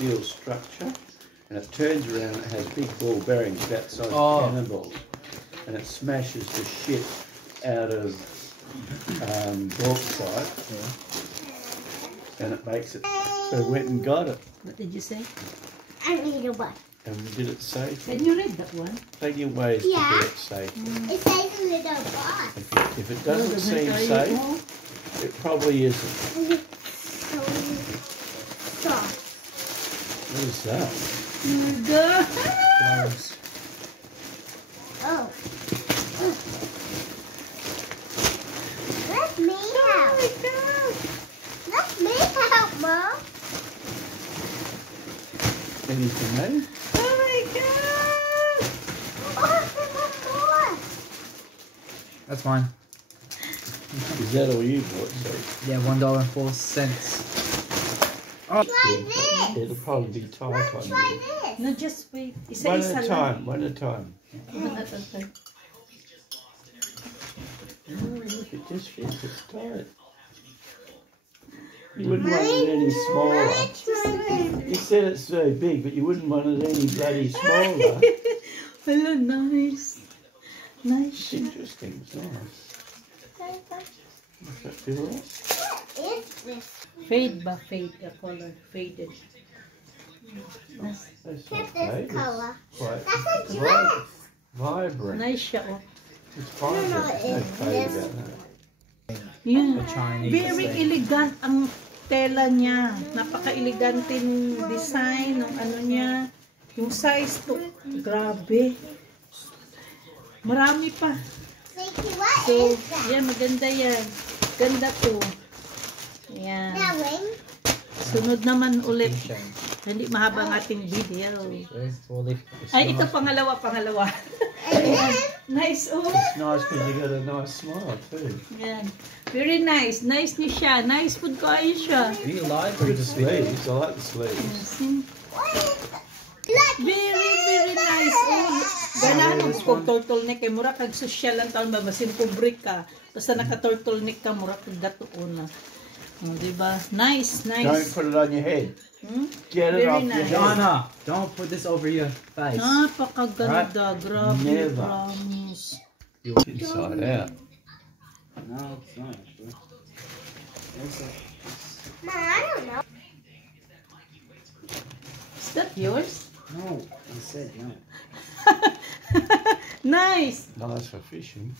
steel structure, and it turns around. It has big ball bearings about the size of cannonballs, and it smashes the shit out of bauxite, and it makes it. So we went and got it. What did you say? I need a one. And we did it safely. Can you read that one? Plenty of ways to do it safely. It says a little box. If it doesn't seem safe, it probably isn't. So soft. What is that? Flowers. Oh. Let me help. Let me help, Mom. Anything, eh? Oh my god! Oh, there's one more. That's mine. Is that all you bought? So Yeah, $1.04. Oh. Try this. it'll probably be tight Mom, on try you. this. No, just wait. One at a time. One at a time. One at a time. Oh, look, it just fits. It's tight. You wouldn't want it any smaller. You said it's so big, but you wouldn't want it any bloody smaller. Hello, nice. Nice. It's interesting. It's nice. Does that feel right? What is this? Fade ba? Fade the color. Faded. Nice. That's Look not at fade. this color. It's quite That's a dress. vibrant. Nice siya, oh. It's vibrant. No, There's no it's fade just- about that. Yeah. Chinese. Very elegant ang tela niya. Napaka-eleganteng design ng ano niya. Yung size to, grabe. Marami pa. Vicky, what So, is that? yan, maganda yan. Ganda to. Yan. That wing? Sunod naman ulit. Shine. Hindi mahaba ang ating video. Ay, ito pangalawa. Ayan. Nice, oh. It's nice because you got a nice smile too. Yan. Very nice. Nice niya siya. Nice food kain siya. Are you live or Good just video? sleeves. I like the sleeves. See? What is that? Look, Very nice. Oh, ganahan kung turtleneck kay mura kag social lang taon ba basin kubre ka. Basta naka-turtleneck ka mura kag datuon na. Oh, diba? Nice. Don't put it on your head. Get it Very off nice. your head. Donna, don't put this over your face. Napakaganda. Grabe. Never. Promise. Inside out. No, it's not. Mom, I don't know. Is that yours? No, I said no. Nice. Nice for fishing.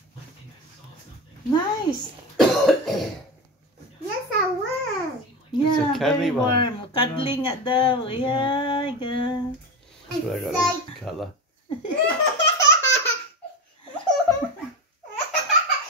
Nice. Yes, I will. Yeah, a cuddly very one. warm. Cuddling nga daw. Yeah, yeah. That's what I got a colour.